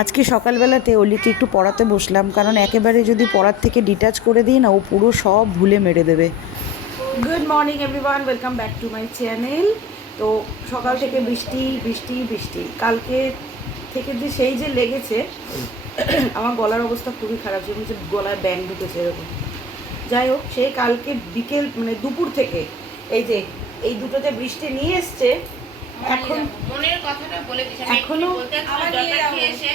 আজকে সকালবেলাতে অলিকে একটু পড়াতে বসলাম, কারণ একেবারে যদি পড়ার থেকে ডিটাচ করে দিই না, ও পুরো সব ভুলে মেরে দেবে। Good morning everyone welcome back to my channel তো সকাল থেকে বৃষ্টি বৃষ্টি বৃষ্টি। কালকে থেকে যে সেই যে লেগেছে, আমার গলার অবস্থা খুবই খারাপ ছিল যে গলায় ব্যাং ঢুকেছে এরকম। যাই হোক, সেই কালকে বিকেল মানে দুপুর থেকে, এই যে, এই দুটোতে বৃষ্টি নিয়ে এসছে এখন মনের কথাটা বলে দিস এখনো- এসে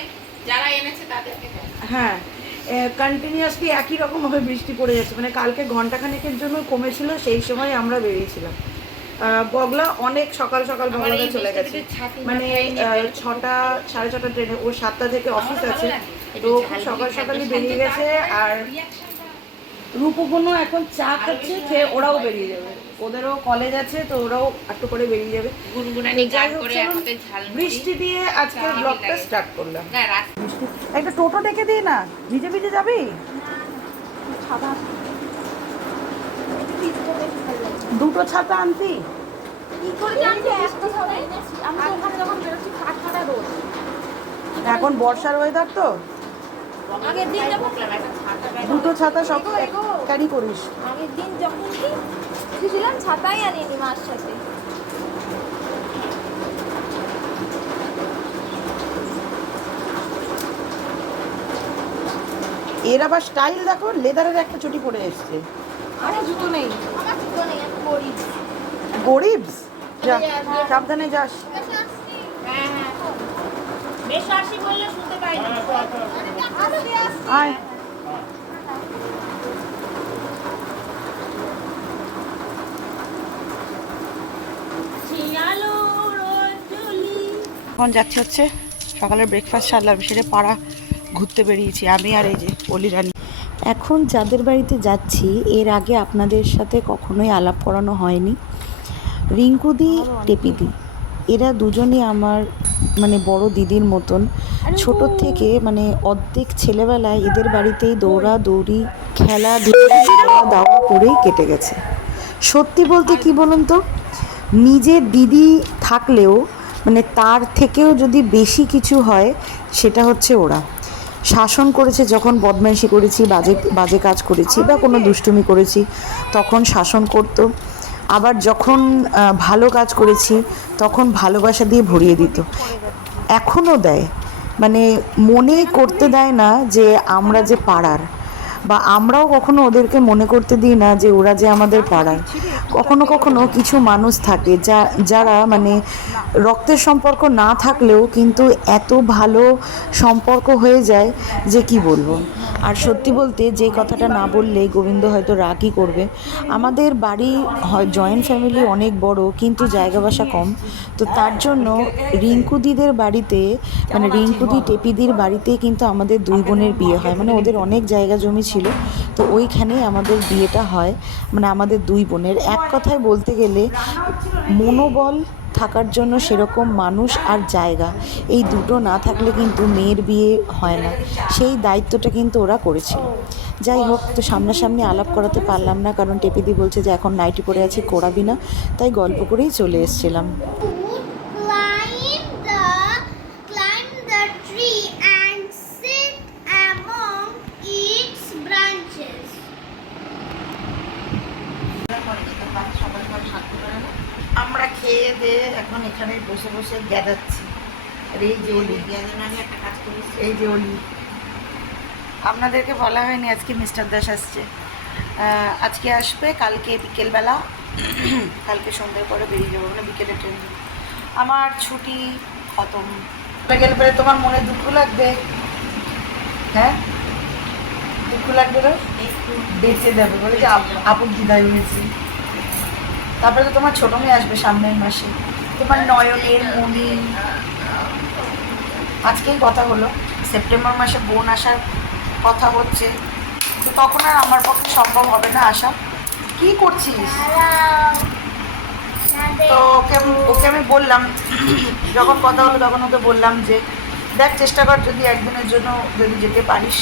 যারা এনেছে তাদেরকে হ্যাঁ কন্টিনিউয়াসলি একই রকমভাবে বৃষ্টি পড়ে যাচ্ছে মানে কালকে ঘন্টাখানেকের জন্য কমেছিল সেই সময় আমরা বেরিয়েছিলাম। বগলা অনেক সকাল সকাল বগলাতে চলে গেছে। মানে ছটা সাড়ে ছটা ট্রেনে ও সাতটা থেকে অফিস আছে তো সকাল সকালই বেরিয়ে গেছে আর রূপগুনো এখন চা খাচ্ছে খেয়ে ওরাও বেরিয়ে যাবে। ওদেরও কলেজ আছে তো ওরাও একটু করে বেরিয়ে যাবে। বৃষ্টি দিয়ে আজকের চা ব্লগটা স্টার্ট করলাম। না, একটা টোটো ডেকে দিই না ভিজে ভিজে যাবি? দুটো ছাতা আনতি। এখন বর্ষার ওয়েদার তো। দুটো ছাতা সব ক্যারি করিস। আগের দিন যখন ছিলাম ছাতাই আনিনি মার সাথে। এর আবার স্টাইল দেখো লেদারের একটা চুটি পরে এসছে। আমার জুতো নেই। আমার জুতো নেই আমি গরিব। গরিব যা সাবধানে যাস। হ্যাঁ, হ্যাঁ। বেশ আসি বললে শুনতে পাইনি। আয়। এখন যাচ্ছে হচ্ছে সকালের ব্রেকফাস্ট সারলাম সেরে পাড়া ঘুরতে বেরিয়েছি। আমি আর এই যে অলি রানী। এখন যাদের বাড়িতে যাচ্ছি এর আগে আপনাদের সাথে কখনোই আলাপ করানো হয়নি। রিঙ্কুদি টেপিদি এরা দুজনই আমার মানে বড় দিদির মতন। ছোট থেকে মানে অর্ধেক ছেলেবেলায় এদের বাড়িতেই দৌড়া দৌড়ি খেলা খাওয়া দাওয়া করেই কেটে গেছে। সত্যি বলতে কি বলুন তো নিজের দিদি থাকলেও মানে তার থেকেও যদি বেশি কিছু হয়, সেটা হচ্ছে ওরা। শাসন করেছে, যখন বদমাইশি করেছি, বাজে বাজে কাজ করেছি বা কোনো দুষ্টুমি করেছি, তখন শাসন করতো। আবার যখন ভালো কাজ করেছি, তখন ভালোবাসা দিয়ে ভরিয়ে দিত। এখনও দেয়। মানে মনে করতে দেয় না যে আমরা যে পাড়ার। বা আমরাও কখনো ওদেরকে মনে করতে দিই না যে ওরা যে আমাদের পাড়ার কখনো কখনো কিছু মানুষ থাকে যা, যারা মানে রক্তের সম্পর্ক না থাকলেও কিন্তু এত ভালো সম্পর্ক হয়ে যায় যে কি বলব। আর সত্যি বলতে যে কথাটা না বললে গোবিন্দ হয়তো রাগই করবে। আমাদের বাড়ি হয় জয়েন্ট ফ্যামিলি অনেক বড়, কিন্তু জায়গা বাসা কম। তো তার জন্য রিঙ্কুদিদের বাড়িতে মানে রিঙ্কুদি, টেপিদির বাড়িতে কিন্তু আমাদের দুই বোনের বিয়ে হয়। মানে ওদের অনেক জায়গা জমি ছিল। তো ওইখানে আমাদের বিয়েটা হয়। মানে আমাদের দুই বোনের। এক কথায় বলতে গেলে মনোবল থাকার জন্য সেরকম মানুষ আর জায়গা। এই দুটো না থাকলে কিন্তু মেয়ের বিয়ে হয় না। সেই দায়িত্বটা কিন্তু ওরা করেছিল। যাই হোক, তো সামনাসামনি আলাপ করাতে পারলাম না। কারণ টেপিদি বলছে যে, এখন নাইটি পরে আছি, করাবি না। তাই গল্প করেই চলে এসেছিলাম। খেয়ে দিয়ে এখন এখানে বসে বসে গেদাচ্ছি আর এই যে অলি। এই যে অলি। আপনাদেরকে বলা হয়নি আজকে মিস্টার দাস আসছে। আজকে আসবে কালকে বিকেলবেলা। কালকে সন্ধ্যের পরে বেরিয়ে যাব মানে বিকেলে ট্রেন আমার ছুটি খতম। গেলে পরে তোমার মনে দুঃখ লাগবে? হ্যাঁ? দুঃখ লাগবে বেঁচে যাবে। বলে যে আপ- আপন বিদায় হয়েছে। তারপরে তো তোমার ছোট মেয়ে আসবে সামনের মাসে। তোমার নয়নের মনি আজকেই কথা হলো। সেপ্টেম্বর মাসে বোন আসার কথা হচ্ছে। তো তখন আর আমার পক্ষে সম্ভব হবে না আসা কি করছিস? তো ওকে ওকে আমি বললাম, যখন কথা হলো তখন ওকে বললাম যে, দেখ চেষ্টা কর যদি একদিনের জন্য যদি যেতে পারিস।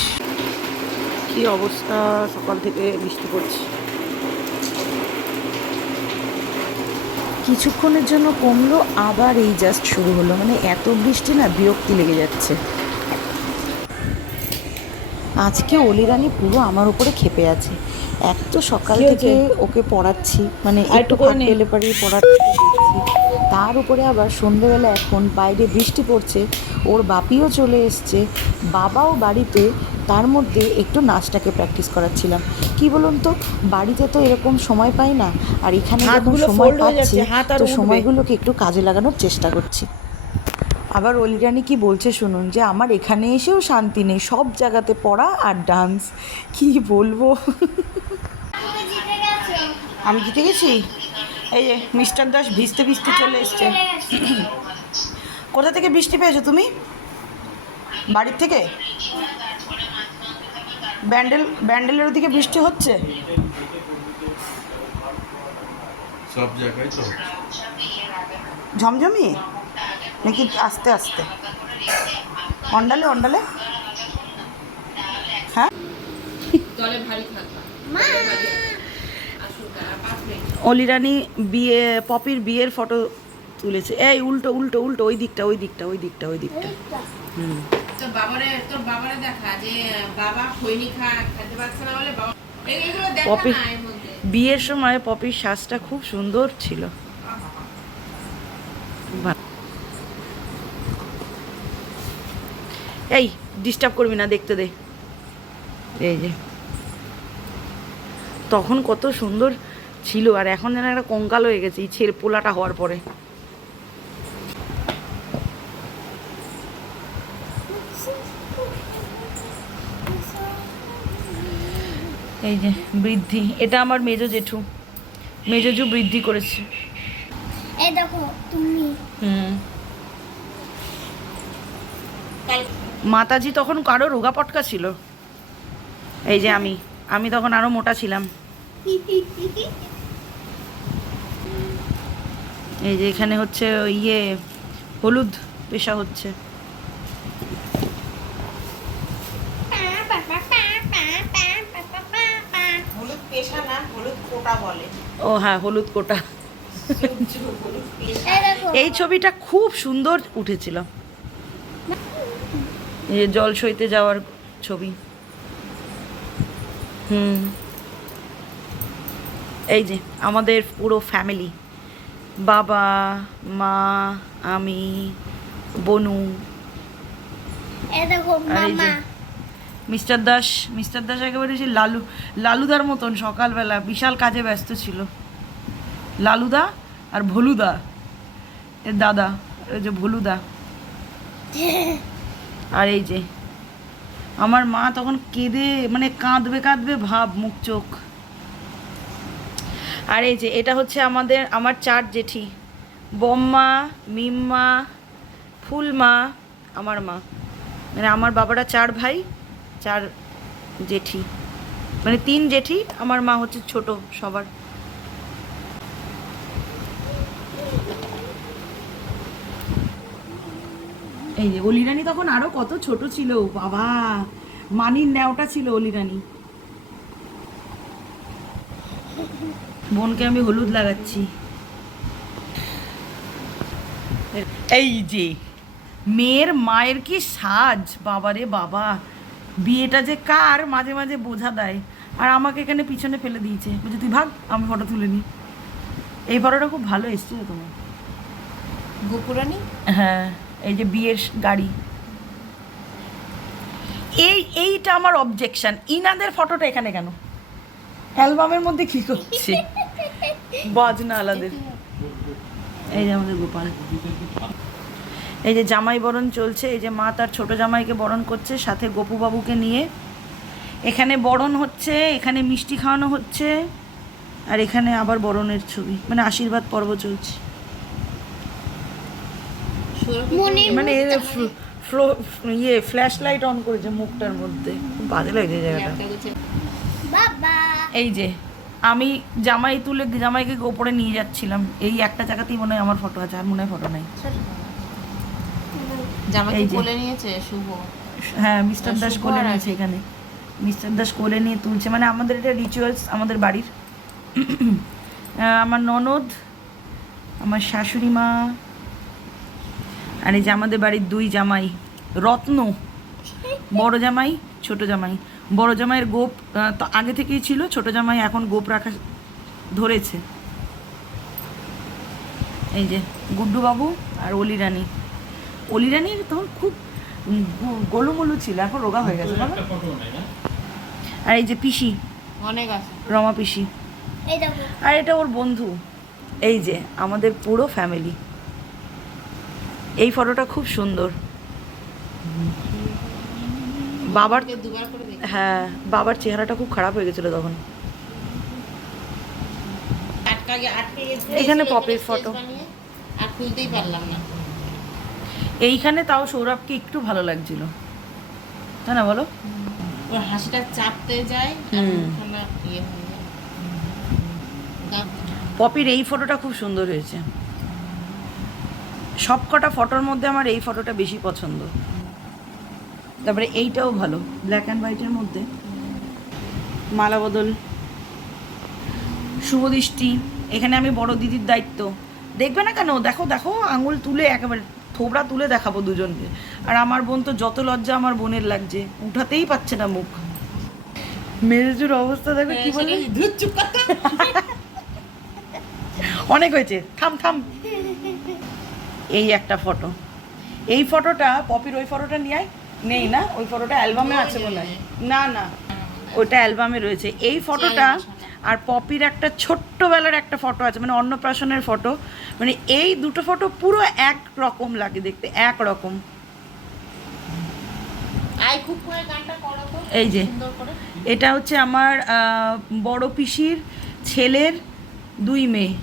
কি অবস্থা? সকাল থেকে বৃষ্টি পড়ছে। কিছুক্ষণের জন্য কমলো আবার এই জাস্ট শুরু হলো। মানে এত বৃষ্টি না বিরক্তি লেগে যাচ্ছে। আজকে অলিরানি পুরো আমার উপরে খেপে আছে। এক তো সকাল থেকে ওকে পড়াচ্ছি মানে একটু পেলে পারি পড়াচ্ছি তার উপরে আবার সন্ধেবেলা এখন বাইরে বৃষ্টি পড়ছে ওর বাপিও চলে এসছে। বাবাও বাড়িতে তার মধ্যে একটু নাচটাকে প্র্যাকটিস করাচ্ছিলাম। কি বলুন তো? বাড়িতে তো এরকম সময় পাই না আর এখানে যখন সময় পাচ্ছি তো সময়গুলোকে একটু কাজে লাগানোর চেষ্টা করছি। আবার অলিরানি কি বলছে শুনুন যে আমার এখানে এসেও শান্তি নেই সব জায়গাতে পড়া আর ডান্স কি বলব? আমি জিতে গেছি? এই যে মিস্টার দাস ভিজতে ভিজতে চলে এসছে। কোথা থেকে বৃষ্টি পেয়েছ তুমি? বাড়ির থেকে? ব্যান্ডেল ব্যান্ডেলের ওদিকে বৃষ্টি হচ্ছে? সব জায়গায় তো ঝমঝমি নাকি আস্তে আস্তে? অন্ডালে অন্ডালে? হ্যাঁ? অলিরানি বিয়ে পপির বিয়ের ফটো তুলেছে। এই উল্টো উল্টো উল্টো ওই দিকটা ওই দিকটা ওই দিকটা ওই দিকটা। হুম। তোর বাবারে তোর বাবারে দেখা যে বাবা খৈনি খা খেতে পারছে না বলে বাবা দেখা পপি বিয়ের সময় পপির শ্বাসটা খুব সুন্দর ছিল। এই ডিস্টার্ব করবি না দেখতে দে। এই যে। তখন কত সুন্দর ছিল আর এখন যেন একটা কঙ্কাল হয়ে গেছে এই ছেলে পোলাটা হওয়ার পরে। এই যে বৃদ্ধি এটা আমার মেজো জেঠু। মেজজু বৃদ্ধি করেছে। এই দেখো তুমি। হুম। মাতাজি তখন কারও রোগা পটকা ছিল। এই যে আমি আমি তখন আরও মোটা ছিলাম। এই যে এখানে হচ্ছে ওই ইয়ে হলুদ পেশা হচ্ছে হলুদ পেশা না হলুদ কোটা বলে ও হ্যাঁ হলুদ কোটা। এই ছবিটা খুব সুন্দর উঠেছিল। এই জল সইতে যাওয়ার ছবি। হুম। এই যে আমাদের পুরো ফ্যামিলি বাবা মা আমি বনু। এই দেখো আর এই যে মামা। মিস্টার দাস মিস্টার দাস একেবারে সেই লালু লালুদার মতন সকালবেলা বিশাল কাজে ব্যস্ত ছিল। লালুদা আর ভলুদা। এর দাদা ওই যে ভলুদা। আর এই যে আমার মা তখন কেঁদে মানে কাঁদবে কাঁদবে ভাব মুখ চোখ। আর এই যে এটা হচ্ছে আমাদের আমার চার জেঠি। বম্মা মিম্মা ফুলমা আমার মা। মানে আমার বাবারা চার ভাই। চার জেঠি। মানে তিন জেঠি, আমার মা হচ্ছে ছোট সবার। এই যে অলিরানি তখন আরও কত ছোট ছিল, বাবা। মানির ন্যাওটা ছিল অলিরানি। বোনকে আমি হলুদ লাগাচ্ছি। এই যে, মেয়ের মায়ের কি সাজ? বাবারে বাবা। বিয়েটা যে কার মাঝে মাঝে বোঝা দেয়। আর আমাকে এখানে পিছনে ফেলে দিয়েছে। বলছে তুই ভাগ আমি ফটো তুলে নিই। এই ফটোটা খুব ভালো এসেছিল তোমার। গোপুরানি? হ্যাঁ এই যে বিয়ের গাড়ি। এই এইটা আমার অবজেকশন ইনাদের ফটোটা এখানে কেন? অ্যালবামের মধ্যে কি করছে? বাজনা আলাদের। এই যে আমাদের গোপাল। এই যে জামাই বরণ চলছে এই যে মা তার ছোট জামাইকে বরণ করছে সাথে গপু বাবুকে নিয়ে। এখানে বরণ হচ্ছে এখানে মিষ্টি খাওয়ানো হচ্ছে আর এখানে আবার বরণের ছবি মানে আশীর্বাদ পর্ব চলছে। মানে ফ্ল- ফ্লো- ইয়ে ফ্ল্যাশ লাইট অন করেছে মুখটার মধ্যে। খুব বাজে লাগছে জায়গাটা। এই যে আমি জামাই তুলে জামাইকে ওপরে নিয়ে যাচ্ছিলাম। এই একটা জায়গাতেই মনে হয় আমার ফটো আছে আর মনে হয় ফটো নাই। জামাকে কোলে নিয়েছে শুভ। হ্যাঁ মিস্টার দাস কোলে নিয়েছে এখানে। মিস্টার দাস কোলে নিয়ে তুলছে। মানে আমাদের এটা রিচুয়ালস আমাদের বাড়ির। আমার ননদ আমার শাশুড়ি মা আর এই যে আমাদের বাড়ির দুই জামাই। রত্ন বড় জামাই ছোট জামাই। বড় জামাইয়ের গোপ তো আগে থেকেই ছিল ছোট জামাই এখন গোপ রাখা ধরেছে। এই যে গুড্ডু বাবু আর অলি রানী। অলি রানী তখন খুব গোলুমোলু ছিল এখন রোগা হয়ে গেছে বলো? আর এই যে পিসি অনেক আছে। রমা পিসি। আর এটা ওর বন্ধু। এই যে আমাদের পুরো ফ্যামিলি এই ফটোটা খুব সুন্দর। বাবার ওকে দুবার করে দেখি। হ্যাঁ বাবার চেহারাটা খুব খারাপ হয়ে গেছিল তখন। এখানে পপির। বানিয়ে, আর খুলতেই পারলাম না। এইখানে তাও সৌরভকে একটু ভালো লাগছিল। তাই না বলো? হাসিটা চাপতে যায় ইয়ে পপির এই ফটোটা খুব সুন্দর হয়েছে। সব কটা ফটোর মধ্যে আমার এই ফটোটা বেশি পছন্দ। তারপরে এইটাও ভালো ব্ল্যাক অ্যান্ড হোয়াইটের মধ্যে। মালা বদল শুভদৃষ্টি এখানে আমি বড় দিদির দায়িত্ব। দেখবে না কেন? দেখো দেখো আঙুল তুলে একেবারে থোবড়া তুলে দেখাবো দুজনকে। আর আমার বোন তো যত লজ্জা আমার বোনের লাগছে উঠাতেই পাচ্ছে না মুখ। মেজুর অবস্থা দেখো কি বলে। অনেক হয়েছে থাম থাম। এই একটা ফটো। এই ফটোটা পপির ওই ফটোটা নিয়ে আয়। নেই না? ওই ফটোটা অ্যালবামে আছে মনে হয়। না না। ওইটা অ্যালবামে রয়েছে। এই ফটোটা আর পপির একটা ছোট্টবেলার একটা ফটো আছে মানে অন্নপ্রাশনের ফটো। মানে এই দুটো ফটো পুরো এক রকম লাগে দেখতে এক রকম। এই যে এটা হচ্ছে আমার বড় পিসির ছেলের দুই মেয়ে।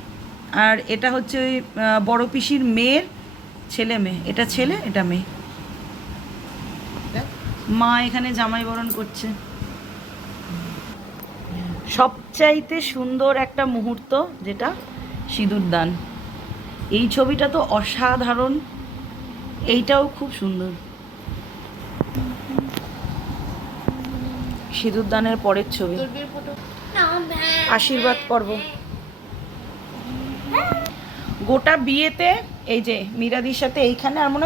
আর এটা হচ্ছে ওই বড় পিসির মেয়ের ছেলে মেয়ে। এটা ছেলে এটা মেয়ে। মা এখানে জামাই বরণ করছে। সবচাইতে সুন্দর একটা মুহূর্ত যেটা সিঁদুর দান। এই ছবিটা তো অসাধারণ, এইটাও খুব সুন্দর। সিঁদুর দানের পরের ছবি। আশীর্বাদ পর্ব। গোটা বিয়েতে, এই যে মীরাদির সাথে এইখানে আর মনে